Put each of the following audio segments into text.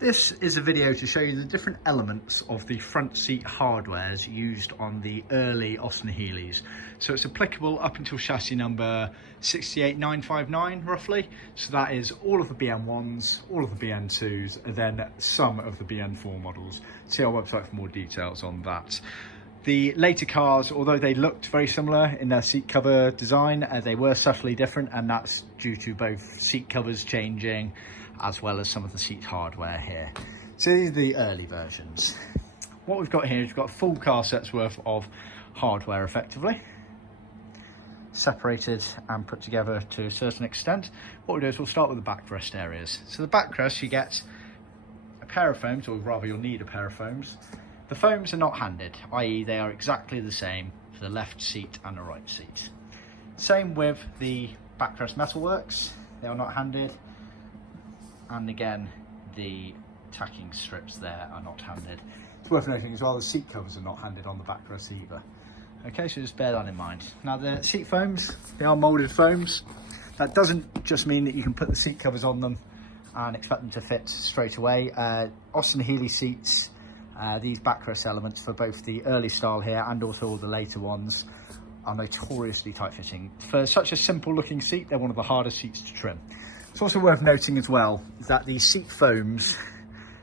This is a video to show you the different elements of the front seat hardwares used on the early Austin Healeys. So it's applicable up until chassis number 68959 roughly. So that is all of the BN1s, all of the BN2s, and then some of the BN4 models. See our website for more details on that. The later cars, although they looked very similar in their seat cover design, they were subtly different, and that's due to both seat covers changing as well as some of the seat hardware here. So these are the early versions. What we've got here is we've got a full car set's worth of hardware effectively, separated and put together to a certain extent. What we'll do is we'll start with the backrest areas. So the backrest, you get a pair of foams, or rather you'll need a pair of foams. The foams are not handed, i.e. they are exactly the same for the left seat and the right seat. Same with the backrest metalworks, they are not handed. And again, the tacking strips there are not handed. It's worth noting as well, the seat covers are not handed on the backrest either. Okay, so just bear that in mind. Now the seat foams, they are moulded foams. That doesn't just mean that you can put the seat covers on them and expect them to fit straight away. Austin Healey seats, these backrest elements for both the early style here and also all the later ones, are notoriously tight fitting. For such a simple looking seat, they're one of the hardest seats to trim. It's also worth noting as well that the seat foams,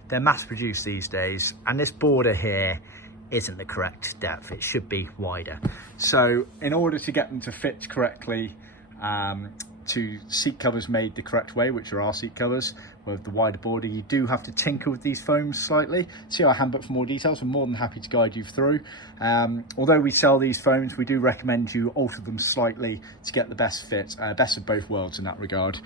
they're mass produced these days, and this border here isn't the correct depth. It should be wider. So in order to get them to fit correctly to seat covers made the correct way, which are our seat covers with the wider border, you do have to tinker with these foams slightly. See our handbook for more details. I'm more than happy to guide you through. Although we sell these foams, we do recommend you alter them slightly to get the best fit, best of both worlds in that regard.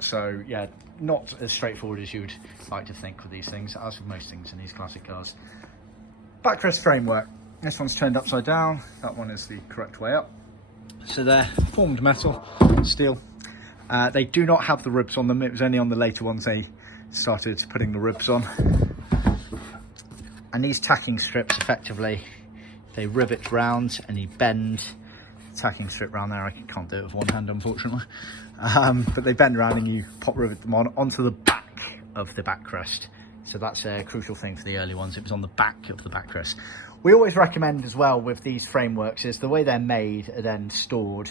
So yeah, not as straightforward as you would like to think with these things, as with most things in these classic cars. Backrest framework. This one's turned upside down. That one is the correct way up. So they're formed metal, steel. They do not have the ribs on them. It was only on the later ones they started putting the ribs on. And these tacking strips, effectively, they rivet round and you bend the tacking strip round there. I can't do it with one hand, unfortunately. But they bend around and you pop rivet them onto the back of the backrest. So that's a crucial thing for the early ones. It was on the back of the backrest. We always recommend as well with these frameworks is the way they're made and then stored,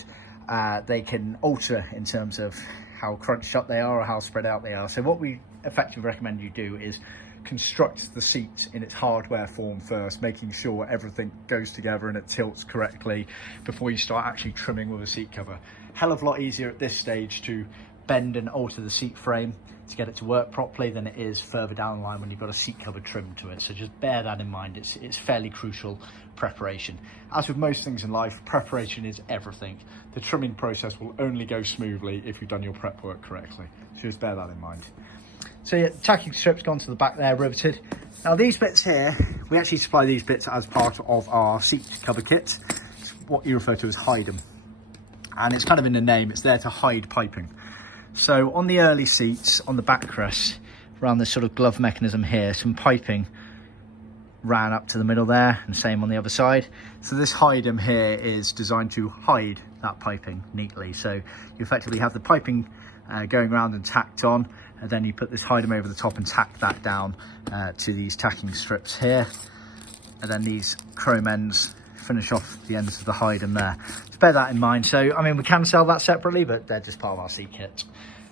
they can alter in terms of how crunched up they are or how spread out they are. So what we effectively recommend you do is construct the seat in its hardware form first, making sure everything goes together and it tilts correctly before you start actually trimming with a seat cover. Hell of a lot easier at this stage to bend and alter the seat frame to get it to work properly than it is further down the line when you've got a seat cover trimmed to it. So just bear that in mind. It's fairly crucial preparation. As with most things in life, preparation is everything. The trimming process will only go smoothly if you've done your prep work correctly. So just bear that in mind. So yeah, tacking strips gone to the back there, riveted. Now these bits here, we actually supply these bits as part of our seat cover kit. It's what you refer to as hide them. And it's kind of in the name, it's there to hide piping. So on the early seats, on the backrest, around this sort of glove mechanism here, some piping ran up to the middle there, and same on the other side. So this hide-em here is designed to hide that piping neatly. So you effectively have the piping going around and tacked on, and then you put this hide-em over the top and tack that down to these tacking strips here. And then these chrome ends finish off the ends of the hide-em there. So bear that in mind. So, I mean, we can sell that separately, but they're just part of our seat kit.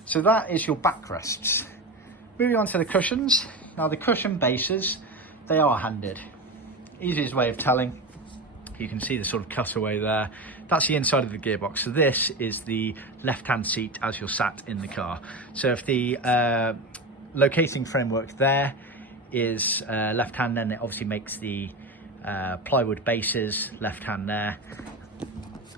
So that is your backrests. Moving on to the cushions. Now the cushion bases, they are handed. Easiest way of telling, you can see the sort of cutaway there. That's the inside of the gearbox. So this is the left-hand seat as you're sat in the car. So if the locating framework there is left-hand, then it obviously makes the plywood bases left-hand there,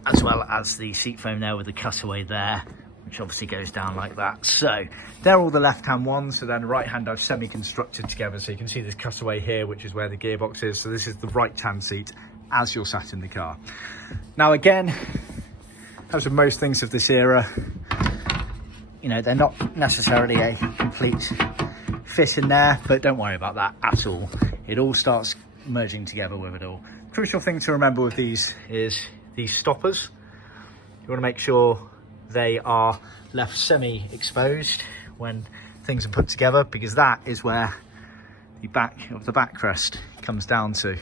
as well as the seat foam there with the cutaway there, which obviously goes down like that. So they're all the left-hand ones. So then the right-hand I've semi-constructed together. So you can see this cutaway here, which is where the gearbox is. So this is the right-hand seat as you're sat in the car. Now again, as with most things of this era, you know, they're not necessarily a complete fit in there, but don't worry about that at all. It all starts merging together with it all. Crucial thing to remember with these is these stoppers. You want to make sure they are left semi-exposed when things are put together, because that is where the back of the backrest comes down to,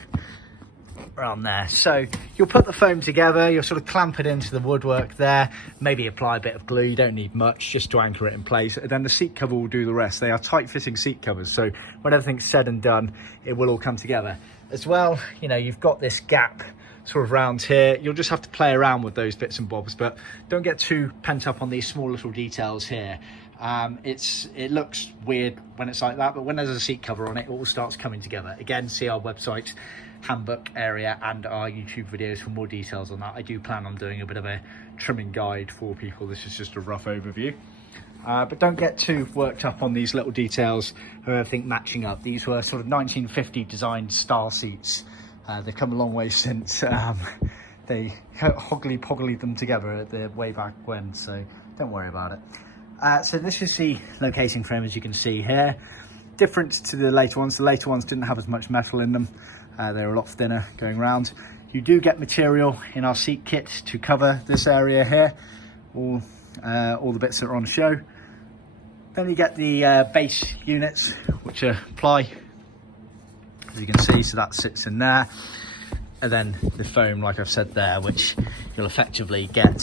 around there. So you'll put the foam together, you'll sort of clamp it into the woodwork there, maybe apply a bit of glue, you don't need much, just to anchor it in place, and then the seat cover will do the rest. They are tight fitting seat covers, so when everything's said and done, it will all come together. As well, you know, you've got this gap sort of round here, you'll just have to play around with those bits and bobs, but don't get too pent up on these small little details here. It looks weird when it's like that, but when there's a seat cover on it, it all starts coming together. Again, see our website handbook area and our YouTube videos for more details on that. I do plan on doing a bit of a trimming guide for people. This is just a rough overview. But don't get too worked up on these little details of everything matching up. These were sort of 1950 designed style seats. They've come a long way since. They hoggly-poggly them together at the way back when, so don't worry about it. So this is the locating frame, as you can see here. Different to the later ones. The later ones didn't have as much metal in them. They were a lot thinner going around. You do get material in our seat kit to cover this area here, all the bits that are on show. Then you get the base units, which are ply, as you can see, so that sits in there. And then the foam, like I've said there, which you'll effectively get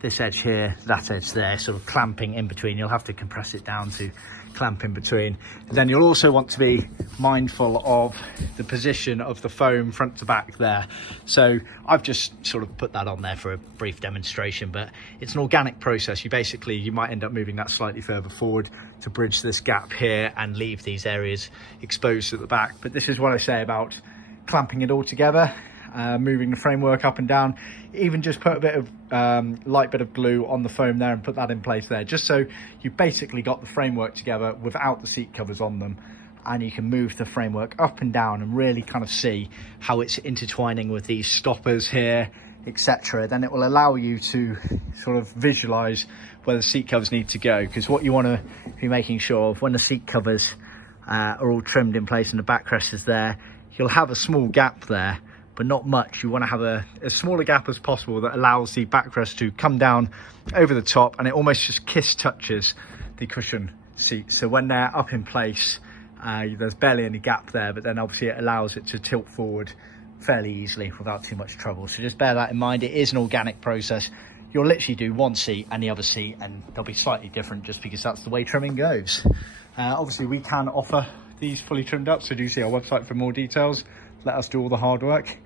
this edge here, that edge there, sort of clamping in between. You'll have to compress it down to clamp in between. And then you'll also want to be mindful of the position of the foam front to back there. So I've just sort of put that on there for a brief demonstration, but it's an organic process. You might end up moving that slightly further forward to bridge this gap here and leave these areas exposed at the back. But this is what I say about clamping it all together, moving the framework up and down. Even just put a bit of light bit of glue on the foam there and put that in place there, just so you basically got the framework together without the seat covers on them, and you can move the framework up and down and really kind of see how it's intertwining with these stoppers here, etc. Then it will allow you to sort of visualize where the seat covers need to go, because what you want to be making sure of when the seat covers are all trimmed in place and the backrest is there, you'll have a small gap there, but not much. You want to have as small a gap as possible that allows the backrest to come down over the top, and it almost just touches the cushion seat. So when they're up in place, there's barely any gap there, but then obviously it allows it to tilt forward fairly easily without too much trouble. So just bear that in mind. It is an organic process. You'll literally do one seat and the other seat, and they'll be slightly different just because that's the way trimming goes. Obviously we can offer these fully trimmed up, so do see our website for more details. Let us do all the hard work.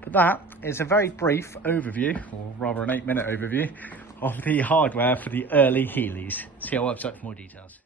But that is a very brief overview, or rather an 8-minute overview, of the hardware for the early Healeys. See our website for more details.